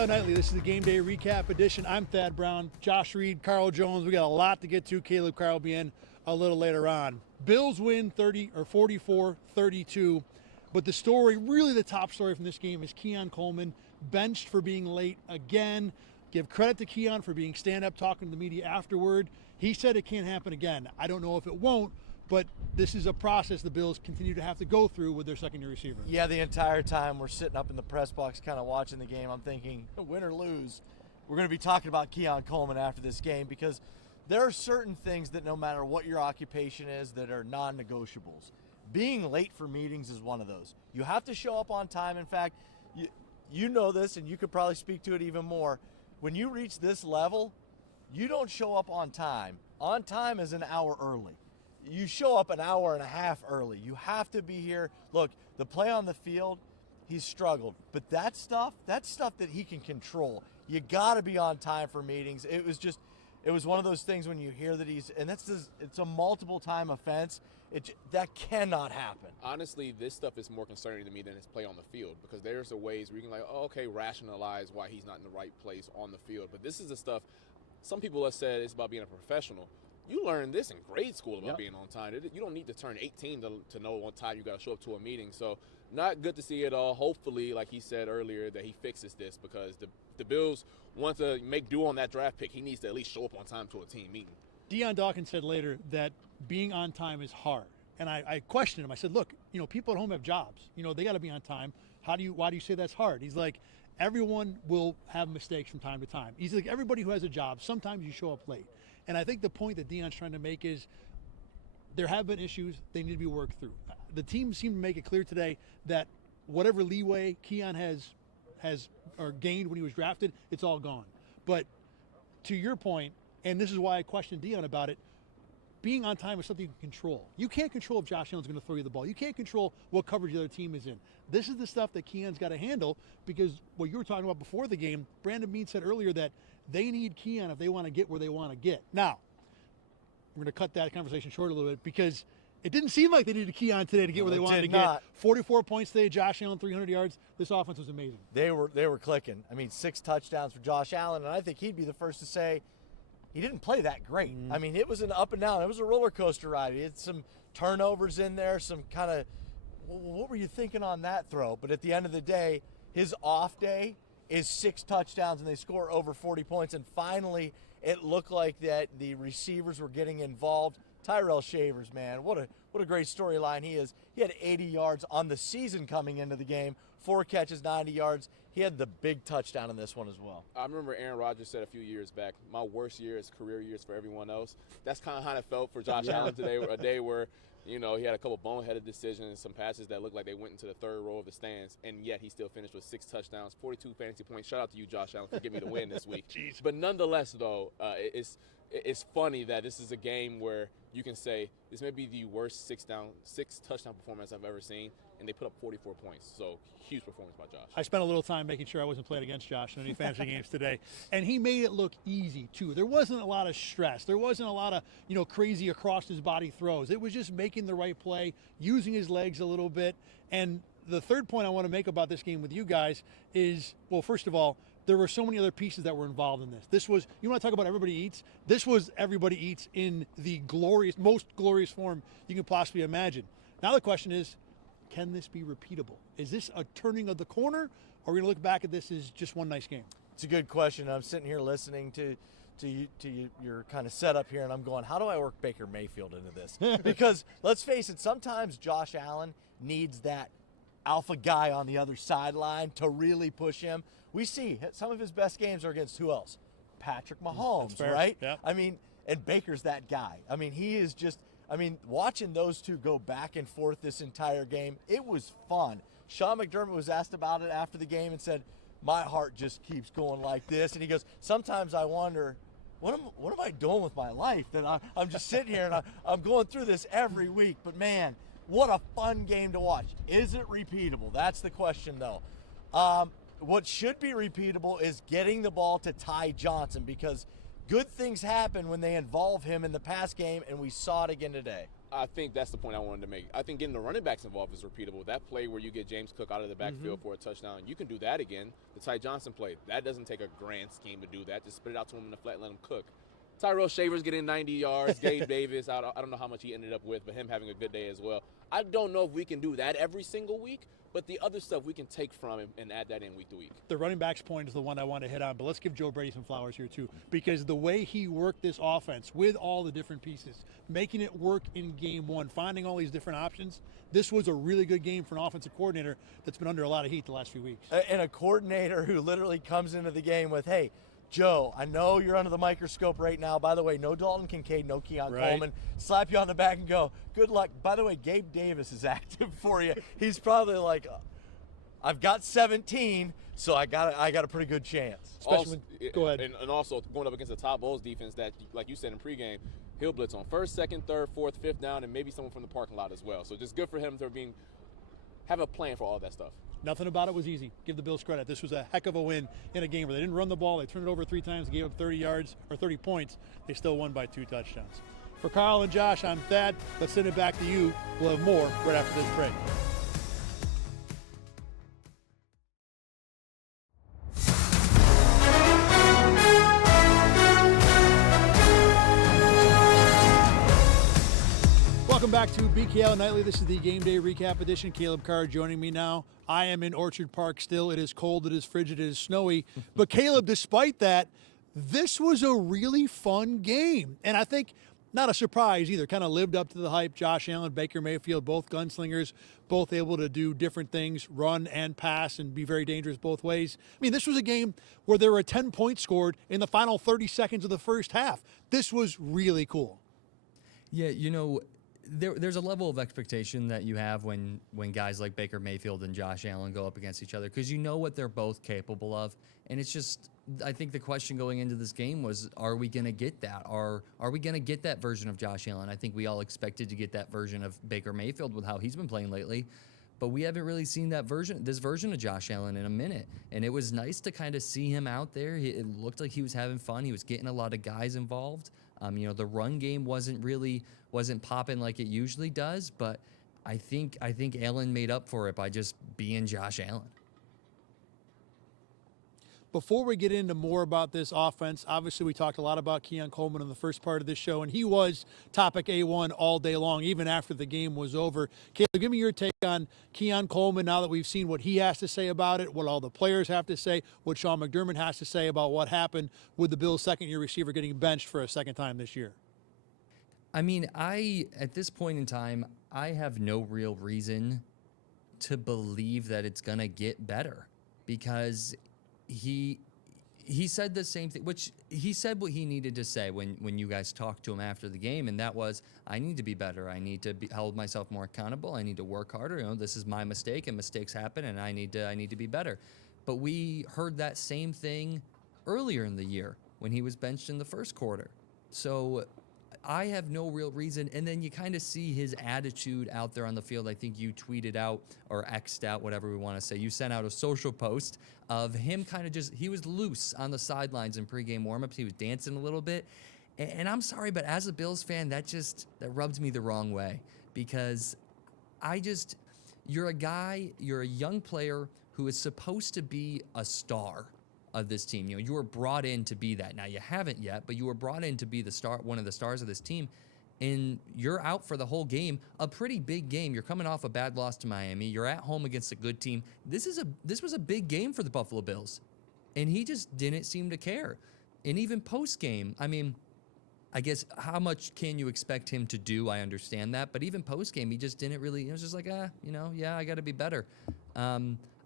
BKL Nightly. This is the game day recap edition. I'm Thad Brown, Josh Reed, Carl Jones. We got a lot to get to. Caleb Carr will be in a little later on. Bills win 44-32. But the story, really the top story from this game, is Keon Coleman benched for being late again. Give credit to Keon for being stand-up, talking to the media afterward. He said it can't happen again. I don't know if it won't, but this is a process the Bills continue to have to go through with their secondary receiver. Yeah, the entire time we're sitting up in the press box kind of watching the game, I'm thinking, win or lose, we're going to be talking about Keon Coleman after this game, because there are certain things that no matter what your occupation is that are non-negotiables. Being late for meetings is one of those. You have to show up on time. In fact, you know this, and you could probably speak to it even more. When you reach this level, you don't show up on time. On time is an hour early. You show up an hour and a half early. You have to be here. Look, the play on the field, he's struggled. But that's stuff that he can control. You got to be on time for meetings. It was one of those things when you hear that it's a multiple time offense. That cannot happen. Honestly, this stuff is more concerning to me than his play on the field, because there's ways where you can rationalize why he's not in the right place on the field. But this is the stuff, some people have said it's about being a professional. You learn this in grade school about being on time. You don't need to turn 18 to know what time you got to show up to a meeting. So not good to see it all. Hopefully, like he said earlier, that he fixes this, because the Bills want to make do on that draft pick. He needs to at least show up on time to a team meeting. Deion Dawkins said later that being on time is hard. And I questioned him. I said, look, people at home have jobs. They got to be on time. Why do you say that's hard? He's like, everyone will have mistakes from time to time. He's like, everybody who has a job, sometimes you show up late. And I think the point that Deion's trying to make is there have been issues. They need to be worked through. The team seemed to make it clear today that whatever leeway Keon has or gained when he was drafted, it's all gone. But to your point, and this is why I questioned Deion about it, being on time is something you can control. You can't control if Josh Allen's going to throw you the ball. You can't control what coverage the other team is in. This is the stuff that Keon's got to handle, because what you were talking about before the game, Brandon Beane said earlier that they need Keon if they want to get where they want to get. Now, we're going to cut that conversation short a little bit, because it didn't seem like they needed Keon today to get where they wanted to get. 44 points today, Josh Allen, 300 yards. This offense was amazing. They were clicking. 6 touchdowns for Josh Allen, and I think he'd be the first to say he didn't play that great. It was an up and down. It was a roller coaster ride. He had some turnovers in there, some kind of, what were you thinking on that throw? But at the end of the day, his off day is 6 touchdowns, and they score over 40 points. And finally, it looked like that the receivers were getting involved. Tyrell Shavers, man, what a great storyline he is. He had 80 yards on the season coming into the game, 4 catches, 90 yards. He had the big touchdown in this one as well. I remember Aaron Rodgers said a few years back, my worst year is career years for everyone else. That's kind of how it felt for Josh Allen today, a day where, he had a couple boneheaded decisions, some passes that looked like they went into the third row of the stands, and yet he still finished with 6 touchdowns, 42 fantasy points. Shout out to you, Josh Allen, for giving me the win this week. But nonetheless, though, it's funny that this is a game where you can say this may be the worst 6 touchdown performance I've ever seen, and they put up 44 points. So huge performance by Josh. I spent a little time making sure I wasn't playing against Josh in any fantasy games today, and he made it look easy too. There wasn't a lot of stress. There wasn't a lot of crazy across his body throws. It was just making the right play, using his legs a little bit. And the third point I want to make about this game with you guys is, well, first of all, there were so many other pieces that were involved in this. This was, you want to talk about everybody eats? This was everybody eats in the most glorious form you can possibly imagine. Now the question is, can this be repeatable? Is this a turning of the corner, or are we going to look back at this as just one nice game? It's a good question. I'm sitting here listening to your kind of setup here, and I'm going, how do I work Baker Mayfield into this? Because let's face it, sometimes Josh Allen needs that alpha guy on the other sideline to really push him. We see some of his best games are against who else? Patrick Mahomes, right? Yeah. And Baker's that guy. He is just, watching those two go back and forth this entire game, it was fun. Sean McDermott was asked about it after the game and said, my heart just keeps going like this. And he goes, sometimes I wonder, what am I doing with my life? That I'm just sitting here and I'm going through this every week. But man, what a fun game to watch. Is it repeatable? That's the question, though. What should be repeatable is getting the ball to Ty Johnson, because good things happen when they involve him in the pass game, and we saw it again today. I think that's the point I wanted to make. I think getting the running backs involved is repeatable. That play where you get James Cook out of the backfield for a touchdown, you can do that again. The Ty Johnson play, that doesn't take a grand scheme to do that. Just spit it out to him in the flat and let him cook. Tyrell Shavers getting 90 yards. Gabe Davis, I don't know how much he ended up with, but him having a good day as well. I don't know if we can do that every single week, but the other stuff we can take from him and add that in week to week. The running backs point is the one I want to hit on, but let's give Joe Brady some flowers here too, because the way he worked this offense with all the different pieces, making it work in game one, finding all these different options, this was a really good game for an offensive coordinator that's been under a lot of heat the last few weeks. And a coordinator who literally comes into the game with, hey, Joe, I know you're under the microscope right now. By the way, no Dalton Kincaid, no Keon Coleman. Slap you on the back and go, good luck. By the way, Gabe Davis is active for you. He's probably like, I've got 17, so I got a pretty good chance. Go ahead. And also going up against the top Bulls defense that, like you said in pregame, he'll blitz on first, second, third, fourth, fifth down, and maybe someone from the parking lot as well. So just good for him to have a plan for all that stuff. Nothing about it was easy. Give the Bills credit. This was a heck of a win in a game where they didn't run the ball. They turned it over 3 times, gave up 30 yards or 30 points. They still won by 2 touchdowns. For Carl and Josh, I'm Thad. Let's send it back to you. We'll have more right after this break. Welcome back to BKL Nightly. This is the Game Day Recap Edition. Caleb Carr joining me now. I am in Orchard Park still. It is cold, it is frigid, it is snowy. But Caleb, despite that, this was a really fun game. And I think not a surprise either. Kind of lived up to the hype. Josh Allen, Baker Mayfield, both gunslingers, both able to do different things, run and pass and be very dangerous both ways. I mean, this was a game where there were 10 points scored in the final 30 seconds of the first half. This was really cool. Yeah, there's a level of expectation that you have when guys like Baker Mayfield and Josh Allen go up against each other because you know what they're both capable of. And it's just, I think the question going into this game was, are we going to get that? Are we going to get that version of Josh Allen? I think we all expected to get that version of Baker Mayfield with how he's been playing lately. But we haven't really seen this version of Josh Allen in a minute. And it was nice to kind of see him out there. It looked like he was having fun. He was getting a lot of guys involved. The run game wasn't popping like it usually does, but I think Allen made up for it by just being Josh Allen. Before we get into more about this offense, obviously we talked a lot about Keon Coleman in the first part of this show, and he was topic A1 all day long, even after the game was over. Caleb, give me your take on Keon Coleman now that we've seen what he has to say about it, what all the players have to say, what Sean McDermott has to say about what happened with the Bills' second-year receiver getting benched for a second time this year. I mean, at this point in time, I have no real reason to believe that it's going to get better because he said the same thing, which he said what he needed to say when you guys talked to him after the game, and that was, I need to be better. I need to hold myself more accountable. I need to work harder. This is my mistake, and mistakes happen, and I need to be better. But we heard that same thing earlier in the year when he was benched in the first quarter. So I have no real reason. And then you kind of see his attitude out there on the field. I think you tweeted out or X'd out, whatever we want to say. You sent out a social post of him kind of he was loose on the sidelines in pregame warmups. He was dancing a little bit. And I'm sorry, but as a Bills fan, that rubs me the wrong way because you're a young player who is supposed to be a star of this team. You were brought in to be that. Now you haven't yet, but you were brought in to be one of the stars of this team, and you're out for the whole game, a pretty big game. You're coming off a bad loss to Miami. You're at home against a good team. This was a big game for the Buffalo Bills, and he just didn't seem to care. And even post-game, I mean, I guess how much can you expect him to do? I understand that, but even post-game, he just didn't really, it was just like, yeah, I got to be better.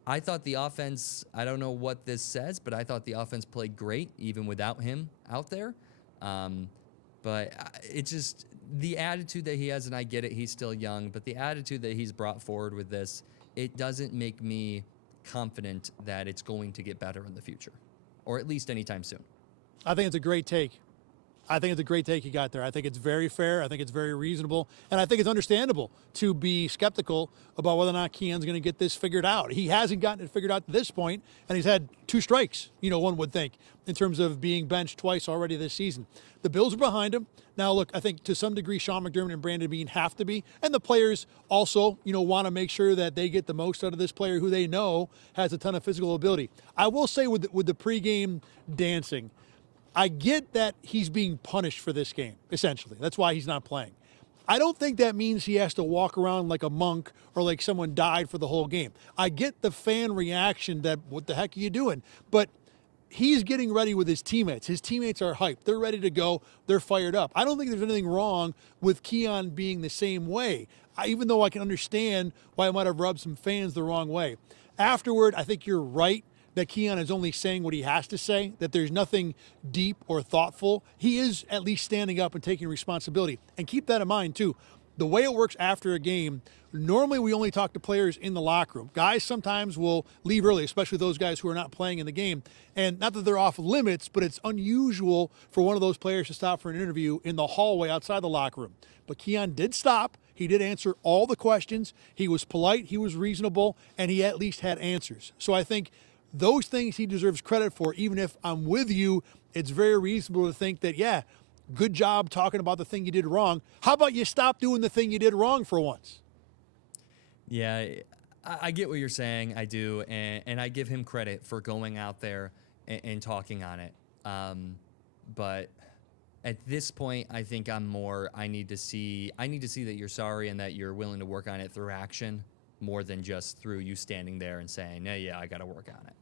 I thought the offense, I don't know what this says, but I thought the offense played great even without him out there. But it's just the attitude that he has, and I get it, he's still young, but the attitude that he's brought forward with this, it doesn't make me confident that it's going to get better in the future, or at least anytime soon. I think it's a great take. I think it's a great take you got there. I think it's very fair. I think it's very reasonable. And I think it's understandable to be skeptical about whether or not Keon's going to get this figured out. He hasn't gotten it figured out to this point, and he's had 2 strikes, one would think, in terms of being benched twice already this season. The Bills are behind him. Now, look, I think to some degree Sean McDermott and Brandon Beane have to be, and the players also, want to make sure that they get the most out of this player who they know has a ton of physical ability. I will say with the pregame dancing, I get that he's being punished for this game, essentially. That's why he's not playing. I don't think that means he has to walk around like a monk or like someone died for the whole game. I get the fan reaction that, what the heck are you doing? But he's getting ready with his teammates. His teammates are hyped. They're ready to go. They're fired up. I don't think there's anything wrong with Keon being the same way, even though I can understand why it might have rubbed some fans the wrong way. Afterward, I think you're right that Keon is only saying what he has to say, that there's nothing deep or thoughtful. He is at least standing up and taking responsibility. And keep that in mind, too. The way it works after a game, normally we only talk to players in the locker room. Guys sometimes will leave early, especially those guys who are not playing in the game. And not that they're off limits, but it's unusual for one of those players to stop for an interview in the hallway outside the locker room. But Keon did stop. He did answer all the questions. He was polite, he was reasonable, and he at least had answers. So I think those things he deserves credit for. Even if I'm with you, it's very reasonable to think that, yeah, good job talking about the thing you did wrong. How about you stop doing the thing you did wrong for once? Yeah, I get what you're saying. I do. And I give him credit for going out there and talking on it. But at this point, I think I need to see that you're sorry and that you're willing to work on it through action more than just through you standing there and saying, yeah, I got to work on it.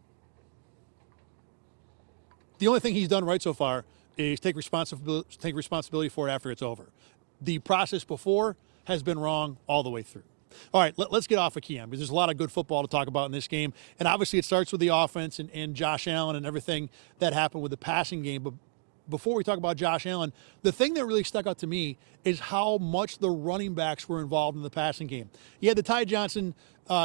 The only thing he's done right so far is take responsibility for it after it's over. The process before has been wrong all the way through. All right, let's get off of Keon because there's a lot of good football to talk about in this game. And obviously it starts with the offense and Josh Allen and everything that happened with the passing game. But before we talk about Josh Allen, the thing that really stuck out to me is how much the running backs were involved in the passing game. You had the Ty Johnson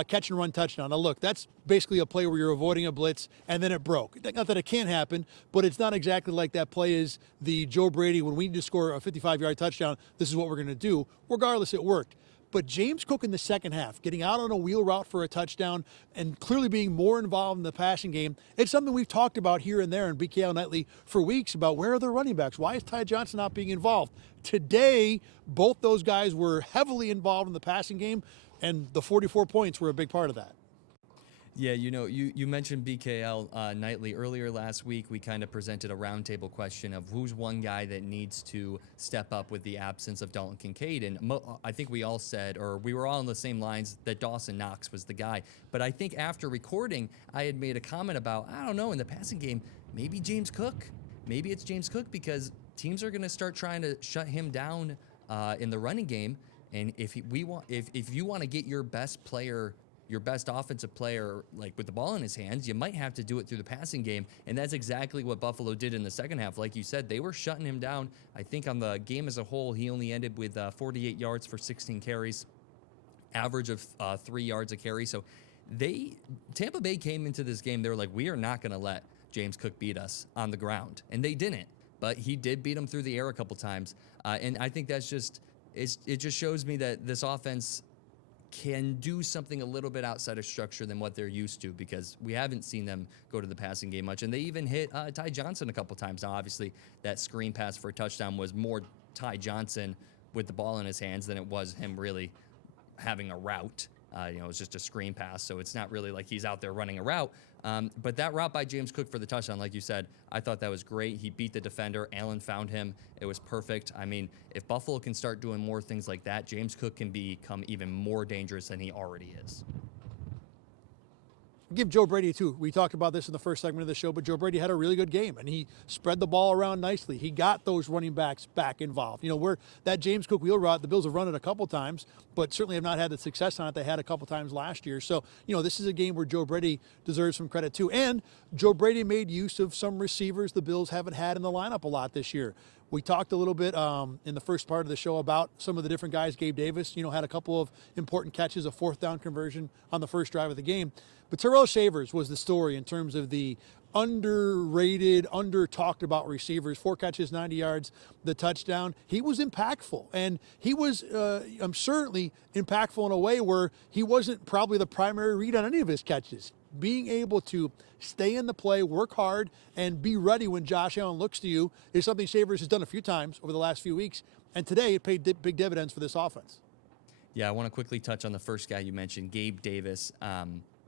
catch and run touchdown. Now, look, that's basically a play where you're avoiding a blitz, and then it broke. Not that it can't happen, but it's not exactly like that play is the Joe Brady, when we need to score a 55-yard touchdown, this is what we're going to do. Regardless, it worked. But James Cook in the second half, getting out on a wheel route for a touchdown and clearly being more involved in the passing game, it's something we've talked about here and there in BKL Nightly for weeks about where are the running backs? Why is Ty Johnson not being involved? Today, both those guys were heavily involved in the passing game, and the 44 points were a big part of that. Yeah, you mentioned BKL Nightly. Earlier last week, we kind of presented a roundtable question of who's one guy that needs to step up with the absence of Dalton Kincaid. And I think we all said, or we were all on the same lines, that Dawson Knox was the guy. But I think after recording, I had made a comment about, I don't know, in the passing game, maybe James Cook. Maybe it's James Cook because teams are going to start trying to shut him down in the running game. And if you want to get your best player, your best offensive player, like with the ball in his hands, you might have to do it through the passing game. And that's exactly what Buffalo did in the second half. Like you said, they were shutting him down. I think on the game as a whole, he only ended with 48 yards for 16 carries, average of 3 yards a carry. So Tampa Bay came into this game, they were like, we are not going to let James Cook beat us on the ground. And they didn't. But he did beat him through the air a couple times. And I think that's it just shows me that this offense can do something a little bit outside of structure than what they're used to, because we haven't seen them go to the passing game much. And they even hit Ty Johnson a couple times. Now, obviously, that screen pass for a touchdown was more Ty Johnson with the ball in his hands than it was him really having a route. It was just a screen pass, so it's not really like he's out there running a route. But that route by James Cook for the touchdown, like you said, I thought that was great. He beat the defender. Allen found him. It was perfect. I mean, if Buffalo can start doing more things like that, James Cook can become even more dangerous than he already is. Give Joe Brady, too. We talked about this in the first segment of the show, but Joe Brady had a really good game, and he spread the ball around nicely. He got those running backs back involved. Where that James Cook wheel route, the Bills have run it a couple times, but certainly have not had the success on it they had a couple times last year. So, this is a game where Joe Brady deserves some credit, too. And Joe Brady made use of some receivers the Bills haven't had in the lineup a lot this year. We talked a little bit in the first part of the show about some of the different guys. Gabe Davis, had a couple of important catches, a fourth down conversion on the first drive of the game. But Terrell Shavers was the story in terms of the underrated, under-talked about receivers. 4 catches, 90 yards, the touchdown. He was impactful, and he was certainly impactful in a way where he wasn't probably the primary read on any of his catches. Being able to stay in the play, work hard, and be ready when Josh Allen looks to you is something Shavers has done a few times over the last few weeks, and today it paid big dividends for this offense. Yeah, I want to quickly touch on the first guy you mentioned, Gabe Davis.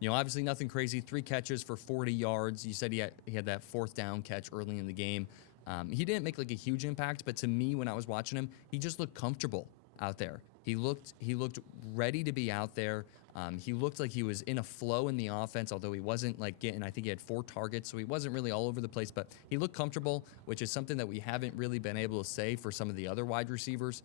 Obviously nothing crazy. 3 catches for 40 yards. You said he had that 4th down catch early in the game. He didn't make like a huge impact, but to me, when I was watching him, he just looked comfortable out there. He looked ready to be out there. He looked like he was in a flow in the offense, although he wasn't like getting, I think he had 4 targets, so he wasn't really all over the place, but he looked comfortable, which is something that we haven't really been able to say for some of the other wide receivers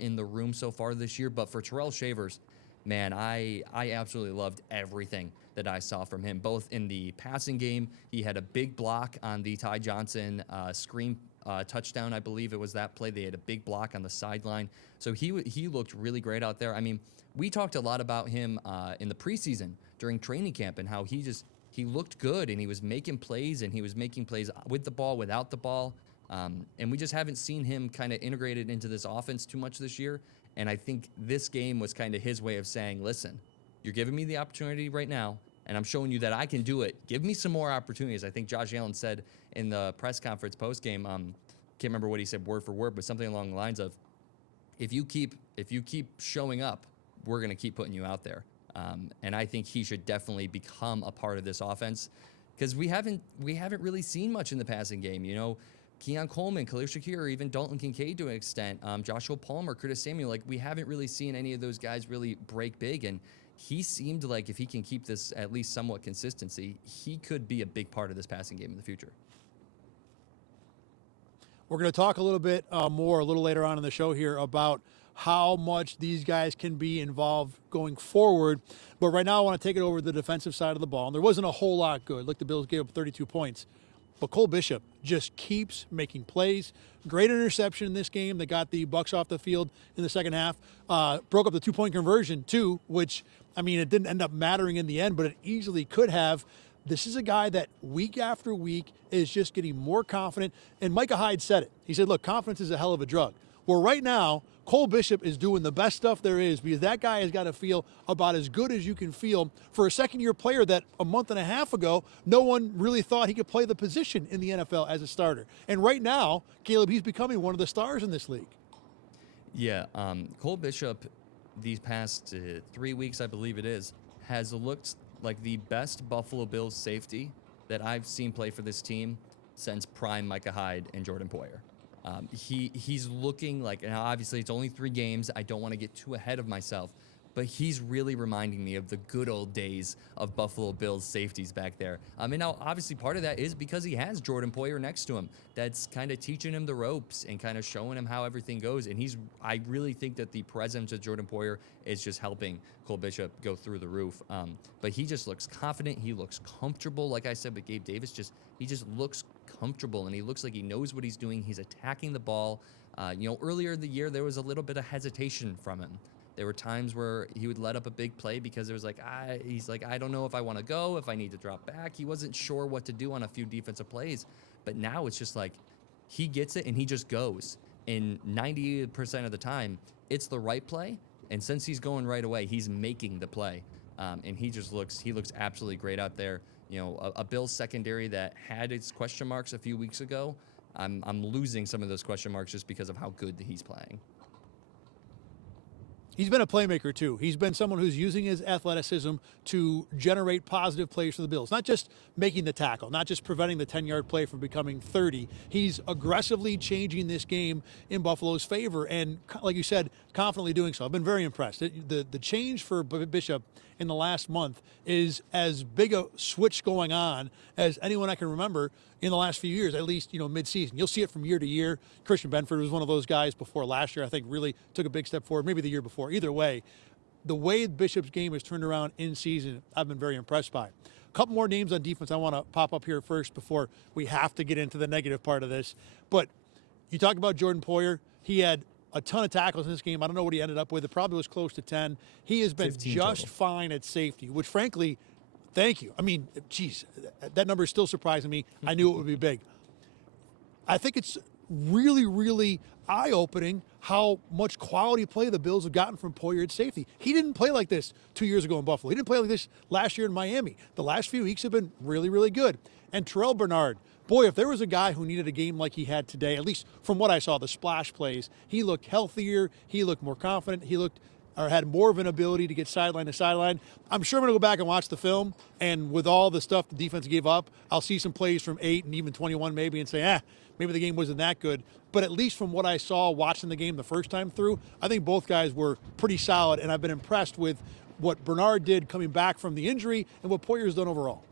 in the room so far this year. But for Terrell Shavers, man, I absolutely loved everything that I saw from him, both in the passing game. He had a big block on the Ty Johnson screen touchdown, I believe it was that play. They had a big block on the sideline. So he looked really great out there. I mean, we talked a lot about him in the preseason during training camp and how he looked good and he was making plays, and he was making plays with the ball, without the ball. And we just haven't seen him kind of integrated into this offense too much this year. And I think this game was kind of his way of saying, listen, you're giving me the opportunity right now, and I'm showing you that I can do it. Give me some more opportunities. I think Josh Allen said in the press conference postgame, can't remember what he said word for word, but something along the lines of, if you keep showing up, we're going to keep putting you out there. And I think he should definitely become a part of this offense, because we haven't really seen much in the passing game. Keon Coleman, Khalil Shakir, or even Dalton Kincaid to an extent, Joshua Palmer, Curtis Samuel, like we haven't really seen any of those guys really break big, and he seemed like if he can keep this at least somewhat consistency, he could be a big part of this passing game in the future. We're going to talk a little bit more a little later on in the show here about how much these guys can be involved going forward. But right now I want to take it over to the defensive side of the ball. And there wasn't a whole lot good. Look, the Bills gave up 32 points. But Cole Bishop just keeps making plays. Great interception in this game that got the Bucs off the field in the second half. Broke up the 2-point conversion, too, which, I mean, it didn't end up mattering in the end, but it easily could have. This is a guy that week after week is just getting more confident. And Micah Hyde said it. He said, look, confidence is a hell of a drug. Well, right now, Cole Bishop is doing the best stuff there is, because that guy has got to feel about as good as you can feel for a second-year player that a month and a half ago, no one really thought he could play the position in the NFL as a starter. And right now, Caleb, he's becoming one of the stars in this league. Yeah, Cole Bishop, these past 3 weeks, I believe it is, has looked like the best Buffalo Bills safety that I've seen play for this team since prime Micah Hyde and Jordan Poyer. He's looking like, and obviously it's only 3 games. I don't want to get too ahead of myself, but he's really reminding me of the good old days of Buffalo Bills safeties back there. And now obviously part of that is because he has Jordan Poyer next to him. That's kind of teaching him the ropes and kind of showing him how everything goes. And I really think that the presence of Jordan Poyer is just helping Cole Bishop go through the roof. But he just looks confident. He looks comfortable. Like I said, but Gabe Davis he just looks comfortable, and he looks like he knows what he's doing. He's attacking the ball. Earlier in the year, there was a little bit of hesitation from him. There were times where he would let up a big play because it was like, he's like, I don't know if I want to go, if I need to drop back. He wasn't sure what to do on a few defensive plays. But now it's just like he gets it and he just goes. And 90% of the time, it's the right play. And since he's going right away, he's making the play. And he looks absolutely great out there. A Bills secondary that had its question marks a few weeks ago. I'm losing some of those question marks just because of how good he's playing. He's been a playmaker, too. He's been someone who's using his athleticism to generate positive plays for the Bills. Not just making the tackle, not just preventing the 10-yard play from becoming 30. He's aggressively changing this game in Buffalo's favor and, like you said, confidently doing so. I've been very impressed. The change for Bishop in the last month is as big a switch going on as anyone I can remember in the last few years, at least, mid-season. You'll see it from year to year. Christian Benford was one of those guys before last year, I think really took a big step forward, maybe the year before. Either way, the way Bishop's game has turned around in season, I've been very impressed by. A couple more names on defense I want to pop up here first before we have to get into the negative part of this. But you talk about Jordan Poyer. He had a ton of tackles in this game. I don't know what he ended up with. It probably was close to 10. He has been just total. Fine at safety, which frankly, Thank you. I mean, geez, that number is still surprising me. I knew it would be big. I think it's really, really eye-opening how much quality play the Bills have gotten from Poyer at safety. He didn't play like this 2 years ago in Buffalo. He didn't play like this last year in Miami. The last few weeks have been really, really good. And Terrell Bernard, boy, if there was a guy who needed a game like he had today, at least from what I saw, the splash plays, he looked healthier, he looked more confident, he looked or had more of an ability to get sideline to sideline. I'm sure I'm going to go back and watch the film, and with all the stuff the defense gave up, I'll see some plays from 8 and even 21 maybe and say, maybe the game wasn't that good. But at least from what I saw watching the game the first time through, I think both guys were pretty solid, and I've been impressed with what Bernard did coming back from the injury and what Poyer's done overall.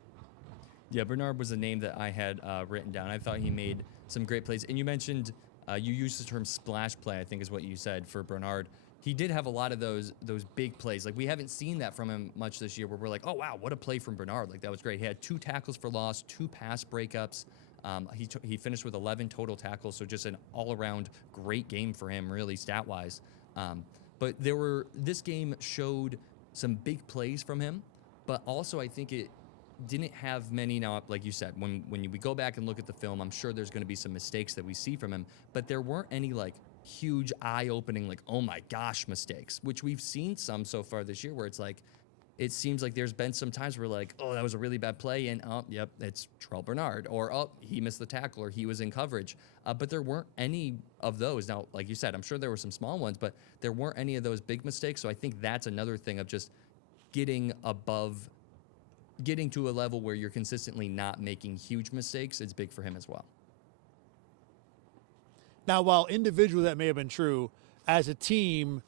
Yeah, Bernard was a name that I had written down. I thought he made some great plays. And you mentioned, you used the term splash play, I think is what you said for Bernard. He did have a lot of those big plays. Like, we haven't seen that from him much this year where we're like, oh, wow, what a play from Bernard. Like, that was great. He had 2 tackles for loss, 2 pass breakups. He finished with 11 total tackles, so just an all-around great game for him, really, stat-wise. But this game showed some big plays from him, but also I think it didn't have many. Now, like you said, when we go back and look at the film, I'm sure there's going to be some mistakes that we see from him, but there weren't any, like, huge eye-opening, like, oh my gosh, mistakes, which we've seen some so far this year where it's like, it seems like there's been some times where like, oh, that was a really bad play, and oh, yep, it's Terrell Bernard, or oh, he missed the tackle, or he was in coverage. But there weren't any of those. Now, like you said, I'm sure there were some small ones, but there weren't any of those big mistakes. So I think that's another thing of just getting to a level where you're consistently not making huge mistakes. It's big for him as well. Now, while individually that may have been true, as a team,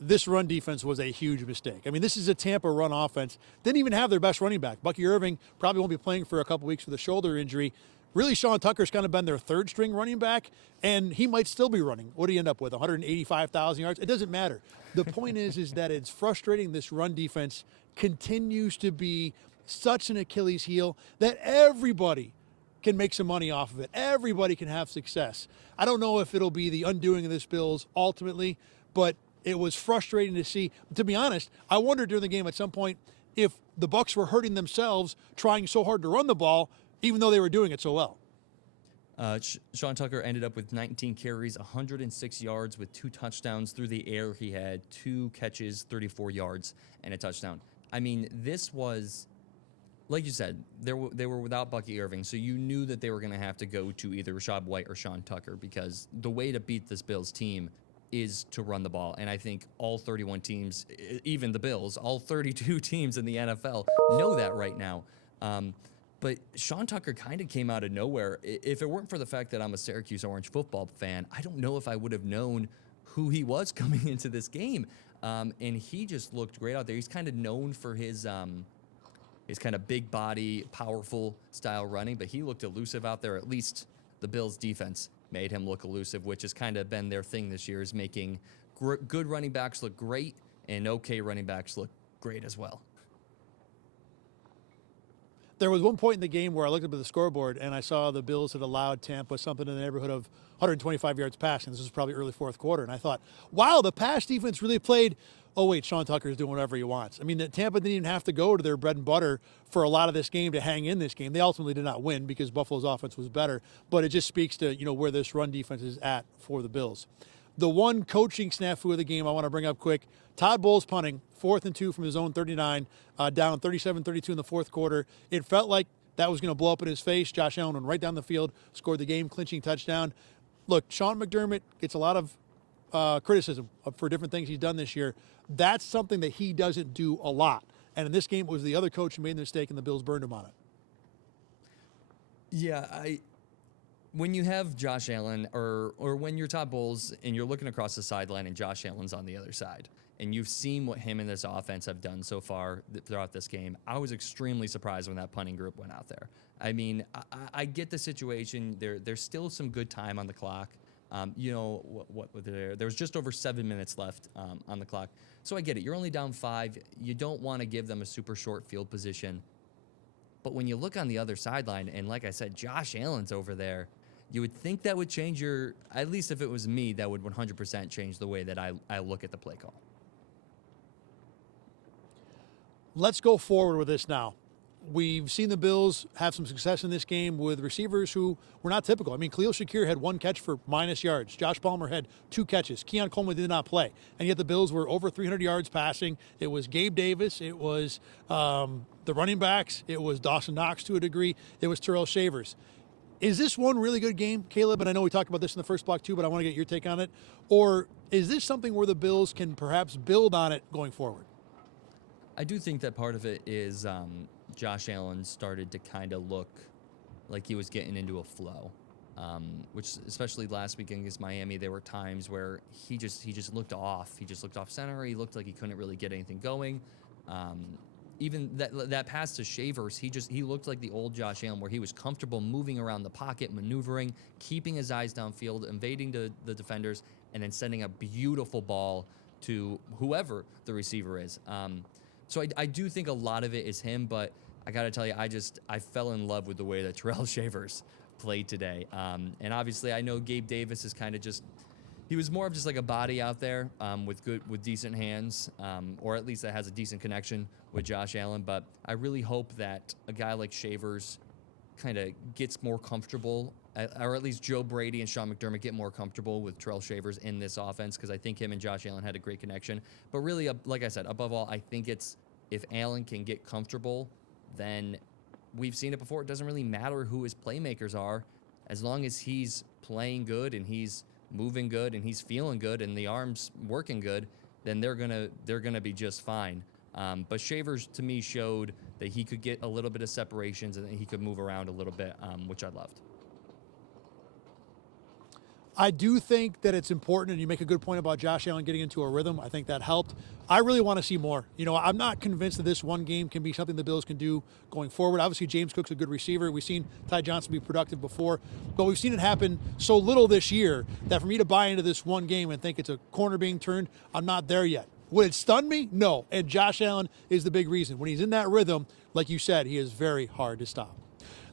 this run defense was a huge mistake. I mean, this is a Tampa run offense. Didn't even have their best running back. Bucky Irving probably won't be playing for a couple weeks with a shoulder injury. Really, Sean Tucker's kind of been their third string running back, and he might still be running. What do you end up with, 185,000 yards? It doesn't matter. The point is that it's frustrating. This run defense continues to be such an Achilles heel that everybody can make some money off of it. Everybody can have success. I don't know if it'll be the undoing of this Bills ultimately, but it was frustrating to see. To be honest, I wondered during the game at some point if the Bucs were hurting themselves trying so hard to run the ball, even though they were doing it so well. Sean Tucker ended up with 19 carries, 106 yards with 2 touchdowns. Through the air, he had 2 catches, 34 yards, and a touchdown. I mean, this was, like you said, they were without Bucky Irving, so you knew that they were going to have to go to either Rachaad White or Sean Tucker, because the way to beat this Bills team is to run the ball. And I think all 31 teams, even the Bills, all 32 teams in the NFL know that right now. But Sean Tucker kind of came out of nowhere. If it weren't for the fact that I'm a Syracuse Orange football fan, I don't know if I would have known who he was coming into this game. And he just looked great out there. He's kind of known for his kind of big body, powerful style running, but he looked elusive out there. At least the Bills defense made him look elusive, which has kind of been their thing this year, is making good running backs look great and okay running backs look great as well. There was one point in the game where I looked up at the scoreboard and I saw the Bills had allowed Tampa something in the neighborhood of 125 yards passing. This was probably early fourth quarter. And I thought, wow, the pass defense really played. Oh, wait, Sean Tucker's doing whatever he wants. I mean, Tampa didn't even have to go to their bread and butter for a lot of this game to hang in this game. They ultimately did not win because Buffalo's offense was better. But it just speaks to, where this run defense is at for the Bills. The one coaching snafu of the game I want to bring up quick, Todd Bowles punting, 4th and 2 from his own 39, down 37-32 in the fourth quarter. It felt like that was going to blow up in his face. Josh Allen went right down the field, scored the game-clinching touchdown. Look, Sean McDermott gets a lot of criticism for different things he's done this year. That's something that he doesn't do a lot. And in this game, it was the other coach who made the mistake, and the Bills burned him on it. Yeah, when you have Josh Allen, or when you're Todd Bowles and you're looking across the sideline and Josh Allen's on the other side, and you've seen what him and this offense have done so far throughout this game, I was extremely surprised when that punting group went out there. I mean, I get the situation. There's still some good time on the clock. There was just over 7 minutes left on the clock. So I get it. You're only down 5. You don't want to give them a super short field position. But when you look on the other sideline, and like I said, Josh Allen's over there, you would think that would change at least if it was me, that would 100% change the way that I look at the play call. Let's go forward with this now. we've seen the Bills have some success in this game with receivers who were not typical. I mean, Khalil Shakir had 1 catch for -, yards. Josh Palmer had 2 catches. Keon Coleman did not play. And yet the Bills were over 300 yards passing. It was Gabe Davis. It was the running backs. It was Dawson Knox to a degree. It was Terrell Shavers. Is this one really good game, Caleb? And I know we talked about this in the first block too, but I want to get your take on it. Or is this something where the Bills can perhaps build on it going forward? I do think that part of it is Josh Allen started to kind of look like he was getting into a flow, which especially last weekend against Miami, there were times where he just looked off. He just looked off center. He looked like he couldn't really get anything going. Even that pass to Shavers, he looked like the old Josh Allen, where he was comfortable moving around the pocket, maneuvering, keeping his eyes downfield, invading the defenders, and then sending a beautiful ball to whoever the receiver is. So I do think a lot of it is him, but I got to tell you, I fell in love with the way that Terrell Shavers played today. And obviously, I know Gabe Davis is kind of he was more of just like a body out there with decent hands, or at least that has a decent connection with Josh Allen. But I really hope that a guy like Shavers kind of gets more comfortable, or at least Joe Brady and Sean McDermott get more comfortable with Terrell Shavers in this offense, because I think him and Josh Allen had a great connection. But really, like I said, above all, I think it's if Allen can get comfortable, then we've seen it before. It doesn't really matter who his playmakers are, as long as he's playing good and he's moving good and he's feeling good and the arm's working good, then they're gonna be just fine. But Shavers to me showed that he could get a little bit of separations and that he could move around a little bit, which I loved. I do think that it's important, and you make a good point about Josh Allen getting into a rhythm. I think that helped. I really want to see more. I'm not convinced that this one game can be something the Bills can do going forward. Obviously, James Cook's a good receiver. We've seen Ty Johnson be productive before, but we've seen it happen so little this year that for me to buy into this one game and think it's a corner being turned, I'm not there yet. Would it stun me? No. And Josh Allen is the big reason. When he's in that rhythm, like you said, he is very hard to stop.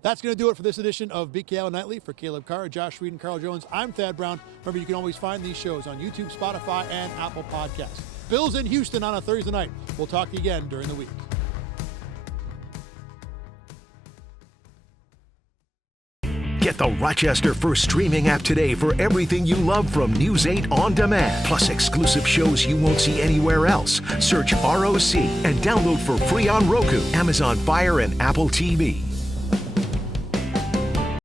That's going to do it for this edition of BKL Nightly. For Caleb Carr, Josh Reed, and Carl Jones, I'm Thad Brown. Remember, you can always find these shows on YouTube, Spotify, and Apple Podcasts. Bills in Houston on a Thursday night. We'll talk to you again during the week. Get the Rochester First streaming app today for everything you love from News 8 On Demand, plus exclusive shows you won't see anywhere else. Search ROC and download for free on Roku, Amazon Fire, and Apple TV.